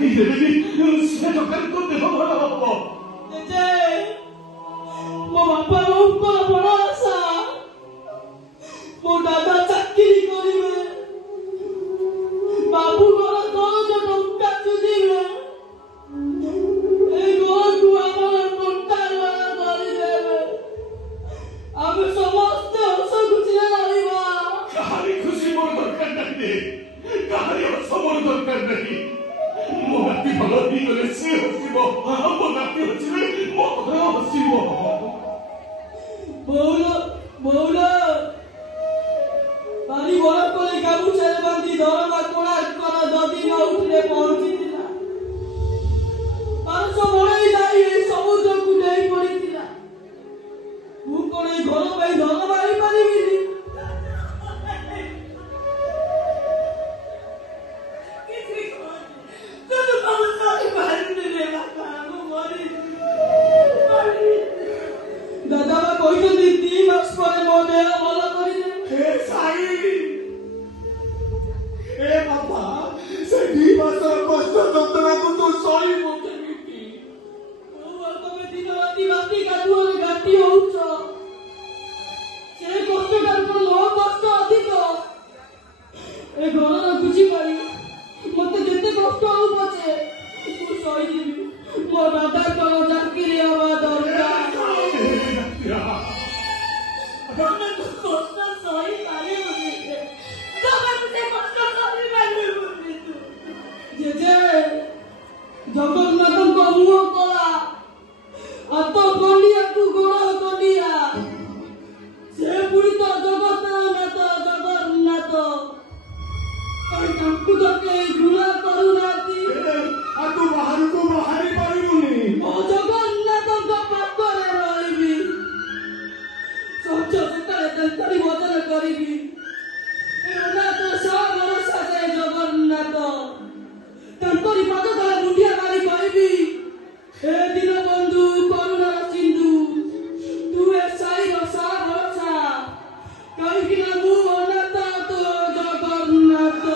se tocar con te vamos a la ମୋ ବାପାଙ୍କର ବଡ଼ ଆଶା ମୋ ଦାଦା ଚାକିରି କରିବେ ବାବୁଙ୍କର ଦରଜ ଟଙ୍କା ସୁଝିବେ ଏଇ ଘରକୁ ଆମର ଟୋଟାଲ କରିଦେବେ ଆମେ ସମସ୍ତେ ହସ ଖୁସିରେ ରହିବା। କାହାରି ଖୁସି ମୋର ଦରକାର ନାହିଁ କାହାରି ହସ ମୋର ଦରକାର ନାହିଁ ମୋ ନାତି ଭଲ ହେଇଗଲେ ସେ ହସିବ ମୋ ନାତି ହସିଲେ ମୋ ଘର ହସିବ। Bolo, Bari bolo kole gamuchare bandi dharma kona kona dodi na utre pahunchitila parso bhai dai ei samudra ku nei paditila mu kone ghar pai dharma bari paribini kitri ko tu kamu sari bari ne baba mo mari दादा मैं कोई तो दी 3 मास परे मो देह भल करिले हे साई ए बाबा से 2 मास कष्ट যন্ত্রণা को तो सही मोटे मिटी ओ তুমি দিন রাতি রাতি গাড়ুরে গাটি হউছ সে কষ্ট কারণ লো কষ্ট अधिक ए ঘর বুঝি পারি মতে যেতে কষ্ট হউ পছে তু সহি দিবি মো দাদা কোন চাকরি হওয়া দরকার Dame tu costa soy vale bonito. Dame tu costa soy vale bonito. Jeje, Jagannath মুহ কলা আত গলিয়া তু গোড় গলিয়া সে পুরি তো জগন্নাথ তাই তাঙ্কু তোকে ঘৃণা করুনাতি আর তু বাহারକୁ ବାହାରି ପାରିବୁନି ও জগন্নাথଙ୍କ ପାଖରେ ରହିବି ସଞ୍ଚ ସକାଳେ ତାଙ୍କରି ଭଜନ କରିବି ଅନାଥ ସହ ଭରସା ସେ ଜଗନ୍ନାଥ ତାଙ୍କରି ପାଦ ତଳେ ମୁଣ୍ଡିଆ ମାରି କହିବି ହେ ଦୀନ ବନ୍ଧୁ କରୁଣାର ସିନ୍ଧୁ ତୁ ଏ ସାଇର ସହ ଭରସା କାହିଁକି ନା ମୁଁ ଅନାଥ ତୋ ଜଗନ୍ନାଥ।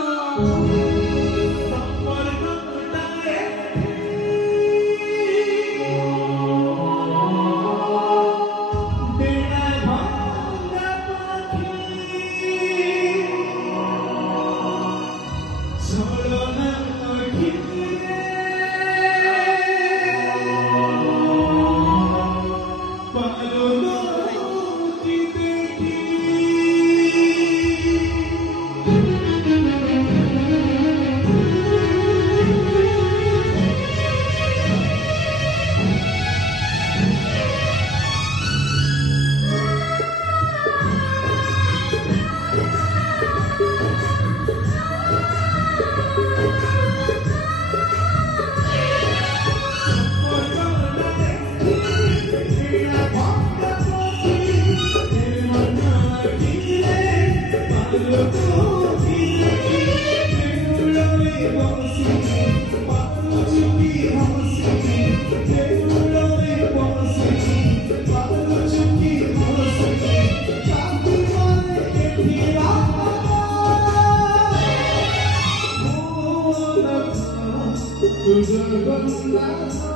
Jagannatha